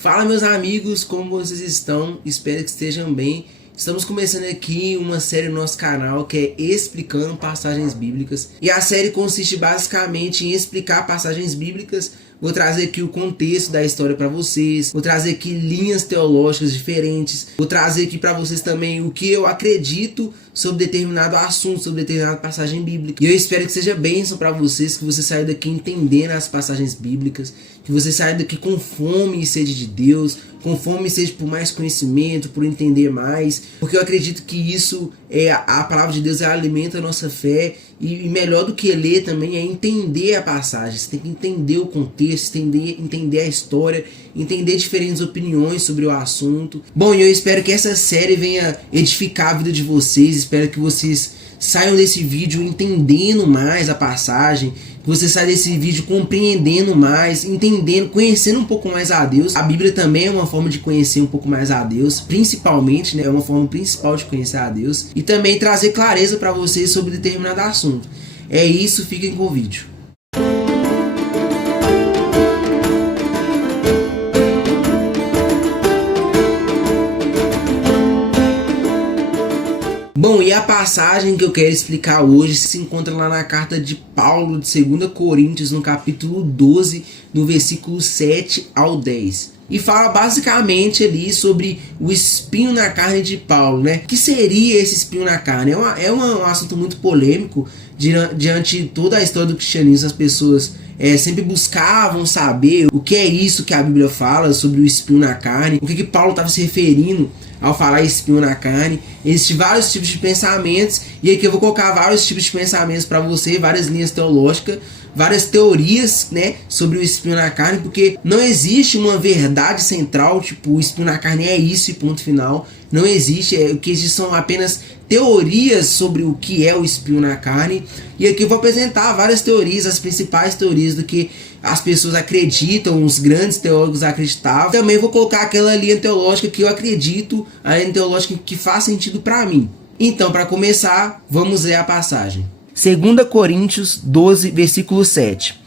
Fala, meus amigos, como vocês estão? Espero que estejam bem. Estamos começando aqui uma série no nosso canal que é Explicando Passagens Bíblicas. E a série consiste basicamente em explicar passagens bíblicas. Vou trazer aqui o contexto da história para vocês. Vou trazer aqui linhas teológicas diferentes. Vou trazer aqui para vocês também o que eu acredito sobre determinado assunto, sobre determinada passagem bíblica. E eu espero que seja bênção para vocês, que você saia daqui entendendo as passagens bíblicas, que você saia daqui com fome e sede de Deus, com fome e sede por mais conhecimento, por entender mais, porque eu acredito que isso é a palavra de Deus, ela alimenta a nossa fé, e melhor do que ler também é entender a passagem. Você tem que entender o contexto, entender a história, entender diferentes opiniões sobre o assunto. Bom, eu espero que essa série venha edificar a vida de vocês, espero que vocês saiam desse vídeo entendendo mais a passagem, que você saia desse vídeo compreendendo mais, entendendo, conhecendo um pouco mais a Deus. A Bíblia também é uma forma de conhecer um pouco mais a Deus, principalmente, né, é uma forma principal de conhecer a Deus, e também trazer clareza para vocês sobre determinado assunto. É isso, fiquem com o vídeo. Bom, e a passagem que eu quero explicar hoje se encontra lá na carta de Paulo de 2 Coríntios, no capítulo 12, no versículo 7 ao 10. E fala basicamente ali sobre o espinho na carne de Paulo, né? O que seria esse espinho na carne? É um assunto muito polêmico. Diante de toda a história do cristianismo, as pessoas sempre buscavam saber o que é isso que a Bíblia fala sobre o espinho na carne, o que Paulo estava se referindo ao falar espinho na carne. Existem vários tipos de pensamentos, e aqui eu vou colocar vários tipos de pensamentos para você, várias linhas teológicas, várias teorias, né, sobre o espinho na carne, porque não existe uma verdade central, tipo, o espinho na carne é isso e ponto final. Não existe, o que existe são apenas teorias sobre o que é o espinho na carne. E aqui eu vou apresentar várias teorias, as principais teorias do que as pessoas acreditam, os grandes teólogos acreditavam. Também vou colocar aquela linha teológica que eu acredito, a linha teológica que faz sentido para mim. Então, para começar, vamos ler a passagem. 2 Coríntios 12, versículo 7.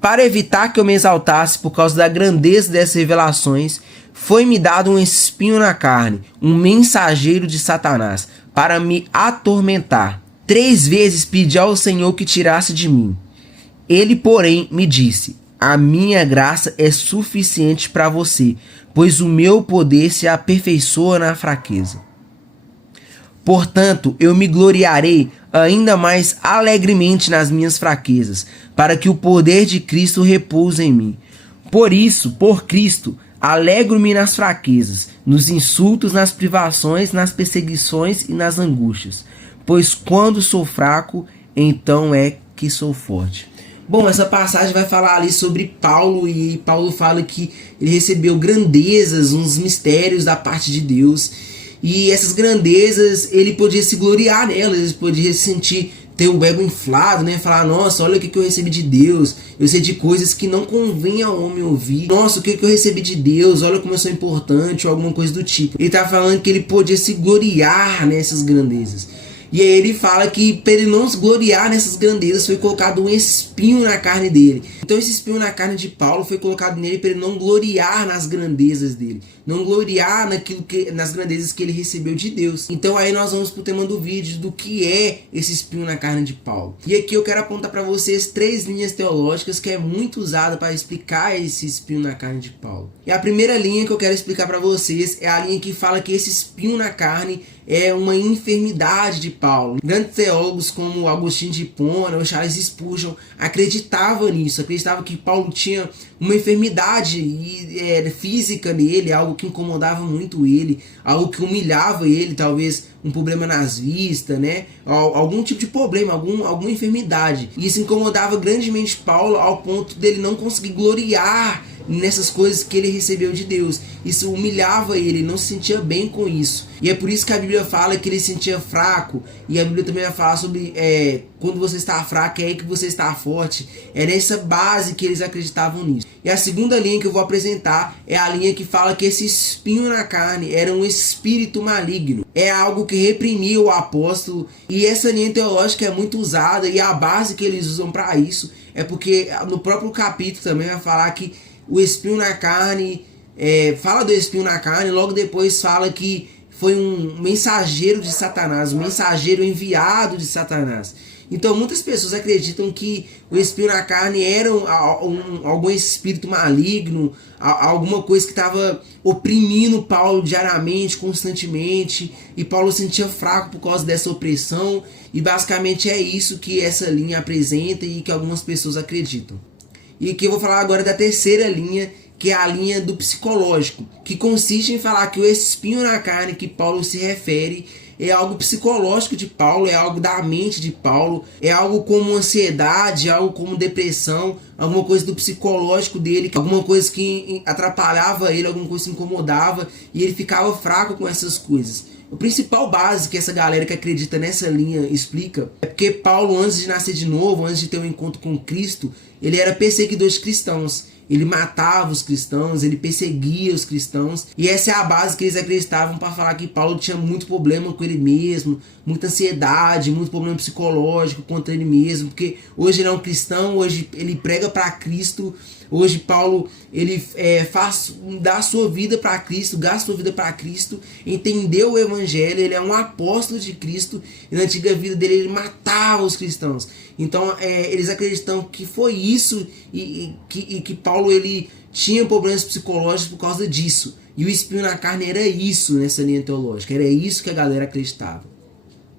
Para evitar que eu me exaltasse por causa da grandeza dessas revelações, foi-me dado um espinho na carne, um mensageiro de Satanás, para me atormentar. 3 vezes pedi ao Senhor que tirasse de mim. Ele, porém, me disse: a minha graça é suficiente para você, pois o meu poder se aperfeiçoa na fraqueza. Portanto, eu me gloriarei ainda mais alegremente nas minhas fraquezas, para que o poder de Cristo repouse em mim. Por isso, por Cristo, alegro-me nas fraquezas, nos insultos, nas privações, nas perseguições e nas angústias, pois quando sou fraco, então é que sou forte. Bom, essa passagem vai falar ali sobre Paulo, e Paulo fala que ele recebeu grandezas, uns mistérios da parte de Deus, e essas grandezas ele podia se gloriar nelas, ele podia se sentir, ter o ego inflado, né? Falar: nossa, olha o que eu recebi de Deus, eu sei de coisas que não convém ao homem ouvir. Nossa, o que eu recebi de Deus, olha como eu sou importante, ou alguma coisa do tipo. Ele tá falando que ele podia se gloriar nessas grandezas. E aí ele fala que para ele não se gloriar nessas grandezas foi colocado um espinho na carne dele. Então esse espinho na carne de Paulo foi colocado nele para ele não gloriar nas grandezas dele, não gloriar nas grandezas que ele recebeu de Deus. Então aí nós vamos pro tema do vídeo, do que é esse espinho na carne de Paulo. E aqui eu quero apontar para vocês 3 linhas teológicas que é muito usada para explicar esse espinho na carne de Paulo. E a primeira linha que eu quero explicar para vocês é a linha que fala que esse espinho na carne é uma enfermidade de Paulo. Grandes teólogos como Agostinho de Hipona ou Charles Spurgeon acreditavam nisso, acreditavam que Paulo tinha uma enfermidade física nele, algo que incomodava muito ele, algo que humilhava ele, talvez um problema nas vistas, né? Algum tipo de problema, alguma enfermidade. E isso incomodava grandemente Paulo ao ponto dele não conseguir gloriar nessas coisas que ele recebeu de Deus. Isso humilhava ele não se sentia bem com isso. E é por isso que a Bíblia fala que ele se sentia fraco. E a Bíblia também vai falar sobre quando você está fraco é aí que você está forte. É nessa base que eles acreditavam nisso. E a segunda linha que eu vou apresentar é a linha que fala que esse espinho na carne era um espírito maligno. É algo que reprimia o apóstolo. E essa linha teológica é muito usada, e a base que eles usam para isso é porque no próprio capítulo também vai falar que o espinho na carne fala do espinho na carne, logo depois fala que foi um mensageiro de Satanás, um mensageiro enviado de Satanás. Então muitas pessoas acreditam que o espinho na carne era algum espírito maligno, alguma coisa que estava oprimindo Paulo diariamente, constantemente, e Paulo se sentia fraco por causa dessa opressão, e basicamente é isso que essa linha apresenta e que algumas pessoas acreditam. E aqui eu vou falar agora da terceira linha, que é a linha do psicológico, que consiste em falar que o espinho na carne que Paulo se refere é algo psicológico de Paulo, é algo da mente de Paulo, é algo como ansiedade, algo como depressão, alguma coisa do psicológico dele, alguma coisa que atrapalhava ele, alguma coisa que incomodava, e ele ficava fraco com essas coisas. O principal base que essa galera que acredita nessa linha explica é porque Paulo, antes de nascer de novo, antes de ter um encontro com Cristo, ele era perseguidor de cristãos. Ele matava os cristãos, ele perseguia os cristãos. E essa é a base que eles acreditavam para falar que Paulo tinha muito problema com ele mesmo, muita ansiedade, muito problema psicológico contra ele mesmo. Porque hoje ele é um cristão, hoje ele prega para Cristo. Hoje Paulo ele dá a sua vida para Cristo, gasta a sua vida para Cristo, entendeu o evangelho, ele é um apóstolo de Cristo, e na antiga vida dele ele matava os cristãos. Então eles acreditam que foi isso e que Paulo ele tinha problemas psicológicos por causa disso. E o espinho na carne era isso nessa linha teológica, era isso que a galera acreditava.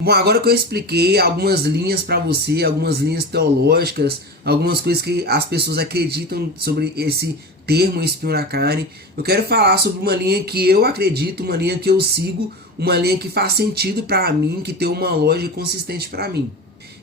Bom, agora que eu expliquei algumas linhas para você, algumas linhas teológicas, algumas coisas que as pessoas acreditam sobre esse termo espinho na carne, eu quero falar sobre uma linha que eu acredito, uma linha que eu sigo, uma linha que faz sentido para mim, que tem uma lógica consistente para mim.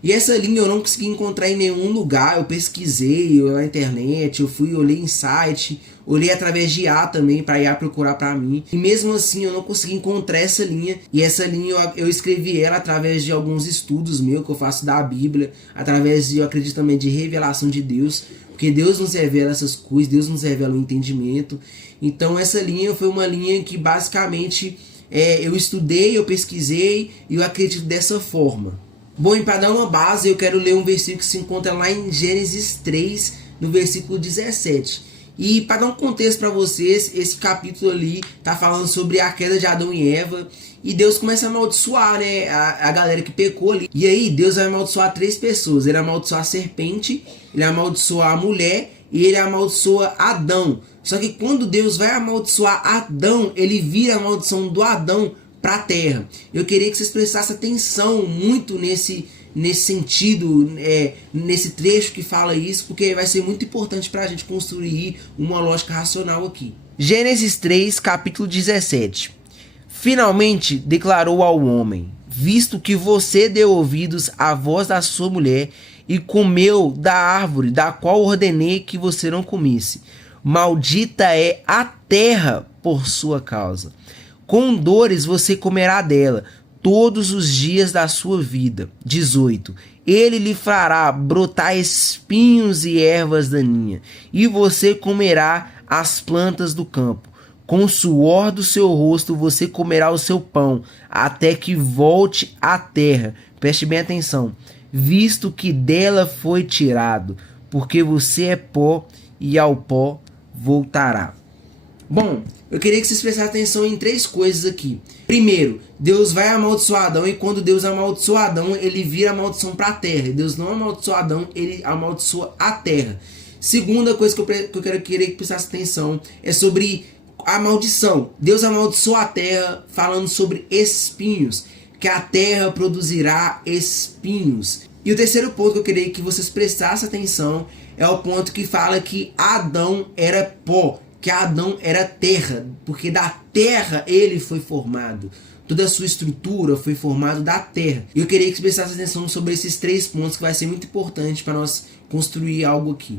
E essa linha eu não consegui encontrar em nenhum lugar, eu pesquisei na internet, eu olhei em site, olhei através de IA também, para IA procurar para mim. E mesmo assim eu não consegui encontrar essa linha, e essa linha eu escrevi ela através de alguns estudos meus que eu faço da Bíblia, através de, eu acredito também, de revelação de Deus, porque Deus nos revela essas coisas, Deus nos revela o entendimento. Então essa linha foi uma linha que basicamente eu estudei, eu pesquisei e eu acredito dessa forma. Bom, e para dar uma base, eu quero ler um versículo que se encontra lá em Gênesis 3, no versículo 17. E para dar um contexto para vocês, esse capítulo ali tá falando sobre a queda de Adão e Eva. E Deus começa a amaldiçoar, né, a galera que pecou ali. E aí Deus vai amaldiçoar 3 pessoas. Ele amaldiçoa a serpente, ele amaldiçoa a mulher e ele amaldiçoa Adão. Só que quando Deus vai amaldiçoar Adão, ele vira a maldição do Adão para a terra. Eu queria que vocês prestassem atenção muito nesse sentido, nesse trecho que fala isso, porque vai ser muito importante para a gente construir uma lógica racional aqui. Gênesis 3, capítulo 17. Finalmente declarou ao homem: visto que você deu ouvidos à voz da sua mulher e comeu da árvore da qual ordenei que você não comesse, maldita é a terra por sua causa. Com dores você comerá dela todos os dias da sua vida. 18. Ele lhe fará brotar espinhos e ervas daninhas, e você comerá as plantas do campo. Com o suor do seu rosto você comerá o seu pão, até que volte à terra. Preste bem atenção. Visto que dela foi tirado, porque você é pó, e ao pó voltará. Bom, eu queria que vocês prestassem atenção em 3 coisas aqui. Primeiro, Deus vai amaldiçoar Adão, e quando Deus amaldiçoa Adão, ele vira a maldição para a terra. Deus não amaldiçoa Adão, ele amaldiçoa a terra. Segunda coisa que eu queria que prestasse atenção é sobre a maldição. Deus amaldiçoa a terra falando sobre espinhos, que a terra produzirá espinhos. E o terceiro ponto que eu queria que vocês prestassem atenção é o ponto que fala que Adão era pó, que Adão era terra, porque da terra ele foi formado. Toda a sua estrutura foi formada da terra. E eu queria que você prestasse atenção sobre esses 3 pontos, que vai ser muito importante para nós construir algo aqui.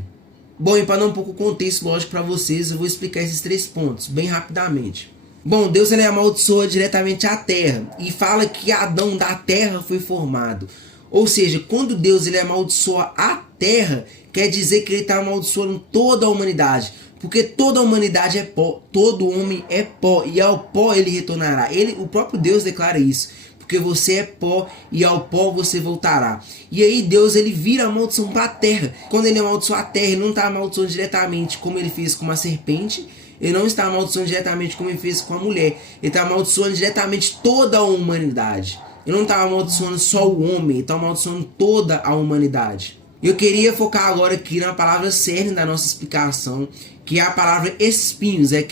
Bom, e para dar um pouco de contexto lógico para vocês, eu vou explicar esses 3 pontos, bem rapidamente. Bom, Deus ele amaldiçoa diretamente a terra, e fala que Adão da terra foi formado. Ou seja, quando Deus ele amaldiçoa a terra, quer dizer que ele está amaldiçoando toda a humanidade. Porque toda a humanidade é pó, todo homem é pó, e ao pó ele retornará. O próprio Deus declara isso. Porque você é pó, e ao pó você voltará. E aí Deus ele vira a maldição para a terra. Quando ele amaldiçoa a terra, ele não está amaldiçoando diretamente como ele fez com a serpente. ele não está amaldiçoando diretamente como ele fez com a mulher. Ele está amaldiçoando diretamente toda a humanidade. Ele não está amaldiçoando só o homem, ele está amaldiçoando toda a humanidade. Eu queria focar agora aqui na palavra cerne da nossa explicação, que é a palavra espinhos, é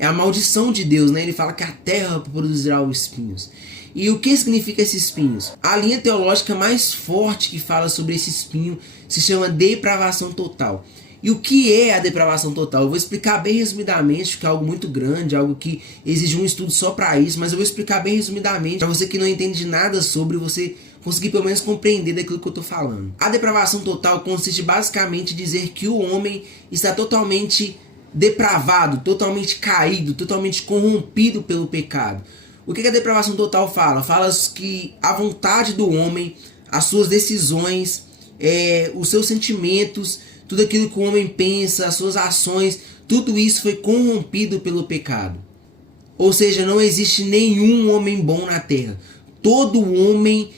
a maldição de Deus, né? Ele fala que a terra produzirá os espinhos. E o que significa esses espinhos? A linha teológica mais forte que fala sobre esse espinho se chama depravação total. E o que é a depravação total? Eu vou explicar bem resumidamente, que é algo muito grande, algo que exige um estudo só para isso, mas eu vou explicar bem resumidamente, para você que não entende nada sobre, você conseguir pelo menos compreender daquilo que eu estou falando. A depravação total consiste basicamente em dizer que o homem está totalmente depravado, totalmente caído, totalmente corrompido pelo pecado. O que a depravação total fala? Fala que a vontade do homem, as suas decisões, os seus sentimentos, tudo aquilo que o homem pensa, as suas ações, tudo isso foi corrompido pelo pecado. Ou seja, não existe nenhum homem bom na terra. Todo homem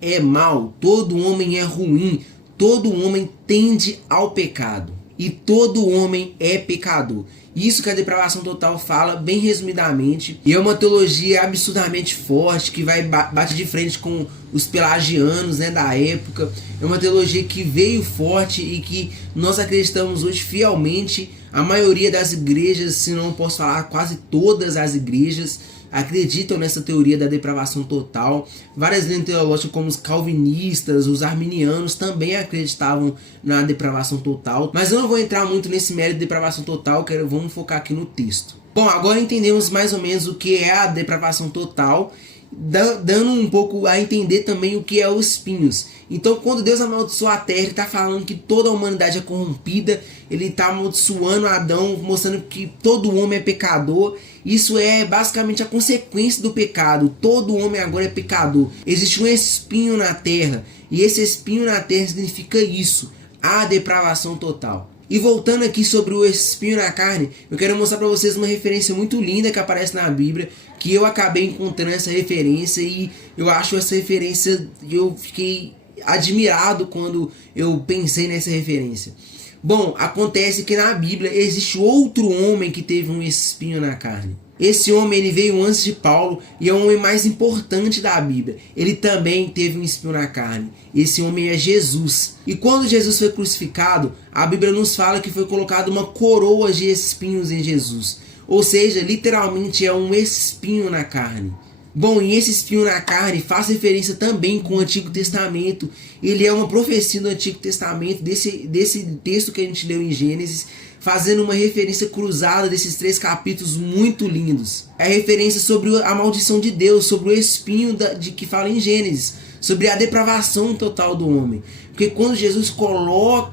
é mau, todo homem é ruim, todo homem tende ao pecado. E todo homem é pecador. Isso que a depravação total fala, bem resumidamente. E é uma teologia absurdamente forte, que bate de frente com os pelagianos, né, da época. É uma teologia que veio forte e que nós acreditamos hoje fielmente. A maioria das igrejas, se não posso falar quase todas as igrejas, acreditam nessa teoria da depravação total. Várias linhas teológicas, como os calvinistas, os arminianos, também acreditavam na depravação total. Mas eu não vou entrar muito nesse mérito de depravação total, vamos focar aqui no texto. Bom, agora entendemos mais ou menos o que é a depravação total, dando um pouco a entender também o que é os espinhos. Então, quando Deus amaldiçoa a terra, ele está falando que toda a humanidade é corrompida, ele está amaldiçoando Adão, mostrando que todo homem é pecador. Isso é basicamente a consequência do pecado. Todo homem agora é pecador. Existe um espinho na terra, e esse espinho na terra significa isso, a depravação total. E voltando aqui sobre o espinho na carne, eu quero mostrar para vocês uma referência muito linda que aparece na Bíblia, que eu acabei encontrando essa referência, e eu acho essa referência, eu fiquei admirado quando eu pensei nessa referência. Bom, acontece que na Bíblia existe outro homem que teve um espinho na carne. Esse homem, ele veio antes de Paulo e é o homem mais importante da Bíblia. Ele também teve um espinho na carne. Esse homem é Jesus. E quando Jesus foi crucificado, a Bíblia nos fala que foi colocada uma coroa de espinhos em Jesus. Ou seja, literalmente é um espinho na carne. Bom, e esse espinho na carne faz referência também com o Antigo Testamento. Ele é uma profecia do Antigo Testamento, desse texto que a gente leu em Gênesis, fazendo uma referência cruzada desses 3 capítulos muito lindos. É a referência sobre a maldição de Deus, sobre o espinho de que fala em Gênesis, sobre a depravação total do homem. Porque quando Jesus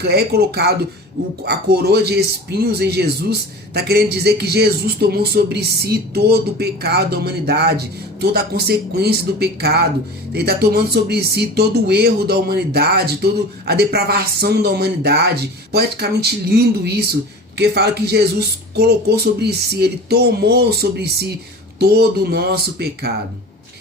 é colocado a coroa de espinhos em Jesus, está querendo dizer que Jesus tomou sobre si todo o pecado da humanidade, toda a consequência do pecado. Ele está tomando sobre si todo o erro da humanidade, toda a depravação da humanidade. Poeticamente lindo isso, porque fala que Jesus colocou sobre si, ele tomou sobre si todo o nosso pecado.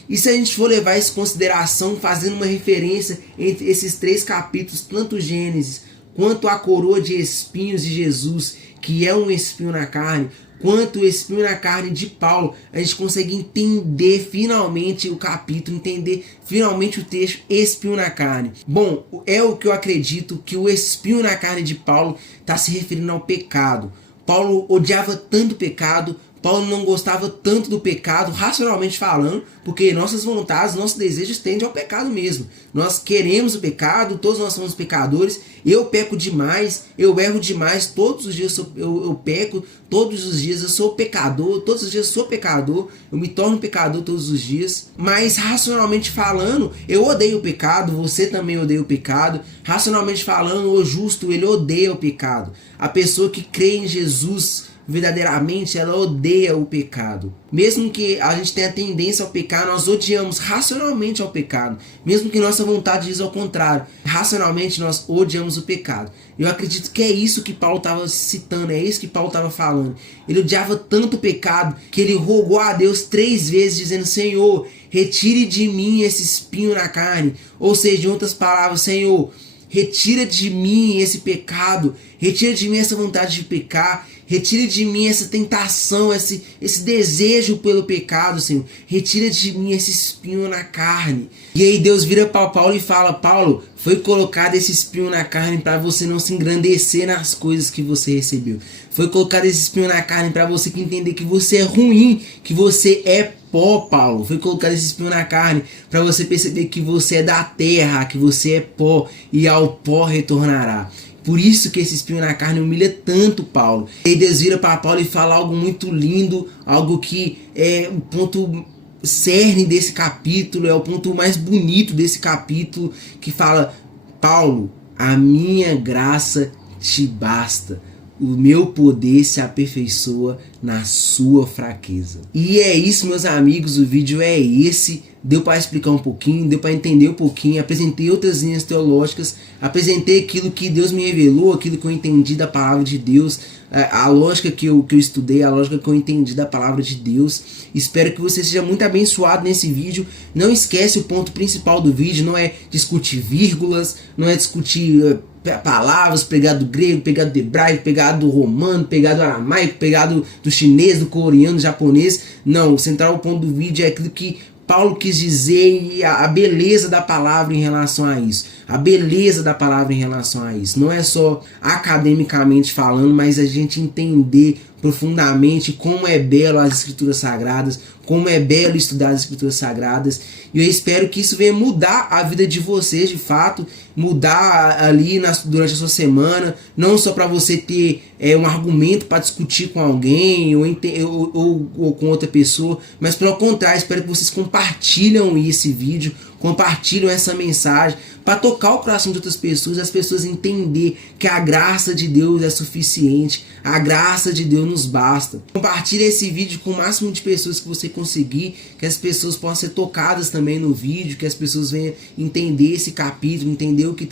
E se a gente for levar isso em consideração, fazendo uma referência entre esses 3 capítulos, tanto Gênesis quanto a coroa de espinhos de Jesus, que é um espinho na carne, quanto o espinho na carne de Paulo, a gente consegue entender finalmente o capítulo, entender finalmente o texto espinho na carne. Bom, é o que eu acredito, que o espinho na carne de Paulo está se referindo ao pecado. Paulo odiava tanto o pecado, Paulo não gostava tanto do pecado, racionalmente falando, porque nossas vontades, nossos desejos tendem ao pecado mesmo. Nós queremos o pecado, todos nós somos pecadores. Eu peco demais, eu erro demais, todos os dias eu peco, todos os dias eu sou pecador, todos os dias eu sou pecador, eu me torno pecador todos os dias. Mas racionalmente falando, eu odeio o pecado, você também odeia o pecado. Racionalmente falando, o justo, ele odeia o pecado. A pessoa que crê em Jesus verdadeiramente, ela odeia o pecado. Mesmo que a gente tenha tendência ao pecado, nós odiamos racionalmente ao pecado. Mesmo que nossa vontade diz ao contrário, racionalmente nós odiamos o pecado. Eu acredito que é isso que Paulo estava citando, é isso que Paulo estava falando. Ele odiava tanto o pecado que ele rogou a Deus 3 vezes, dizendo: Senhor, retire de mim esse espinho na carne. Ou seja, em outras palavras, Senhor, retira de mim esse pecado, retira de mim essa vontade de pecar, Retira de mim essa tentação, esse desejo pelo pecado, Senhor. Retira de mim esse espinho na carne. E aí Deus vira para Paulo e fala: Paulo, foi colocado esse espinho na carne para você não se engrandecer nas coisas que você recebeu. Foi colocado esse espinho na carne para você entender que você é ruim, que você é pó, Paulo. Foi colocado esse espinho na carne para você perceber que você é da terra, que você é pó e ao pó retornará. Por isso que esse espinho na carne humilha tanto Paulo. E Deus vira para Paulo e fala algo muito lindo, algo que é o ponto cerne desse capítulo, é o ponto mais bonito desse capítulo, que fala: Paulo, a minha graça te basta. O meu poder se aperfeiçoa na sua fraqueza. E é isso, meus amigos, o vídeo é esse. Deu para explicar um pouquinho, deu para entender um pouquinho, apresentei outras linhas teológicas, apresentei aquilo que Deus me revelou, aquilo que eu entendi da palavra de Deus, a lógica que eu estudei, a lógica que eu entendi da palavra de Deus. Espero que você seja muito abençoado nesse vídeo. Não esquece, o ponto principal do vídeo não é discutir vírgulas, não é discutir palavras, pegar do grego, pegar do hebraico, pegar do romano, pegar do aramaico, pegar do chinês, do coreano, do japonês. Não, o central ponto do vídeo é aquilo que Paulo quis dizer e a beleza da palavra em relação a isso. A beleza da palavra em relação a isso. Não é só academicamente falando, mas a gente entender profundamente como é belo as Escrituras Sagradas, como é belo estudar as Escrituras Sagradas. E eu espero que isso venha mudar a vida de vocês, de fato, mudar ali durante a sua semana, não só para você ter um argumento para discutir com alguém ou com outra pessoa, mas pelo contrário, espero que vocês compartilham esse vídeo, compartilham essa mensagem para tocar o coração de outras pessoas, as pessoas entender que a graça de Deus é suficiente, a graça de Deus nos basta. Compartilhe esse vídeo com o máximo de pessoas que você conseguir, que as pessoas possam ser tocadas também no vídeo, que as pessoas venham entender esse capítulo, entender o que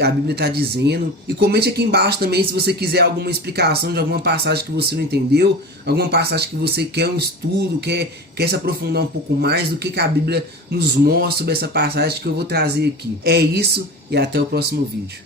a Bíblia está dizendo. E comente aqui embaixo também se você quiser alguma explicação de alguma passagem que você não entendeu, alguma passagem que você quer um estudo, quer se aprofundar um pouco mais do que a Bíblia nos mostra sobre essa passagem que eu vou trazer aqui. É isso e até o próximo vídeo.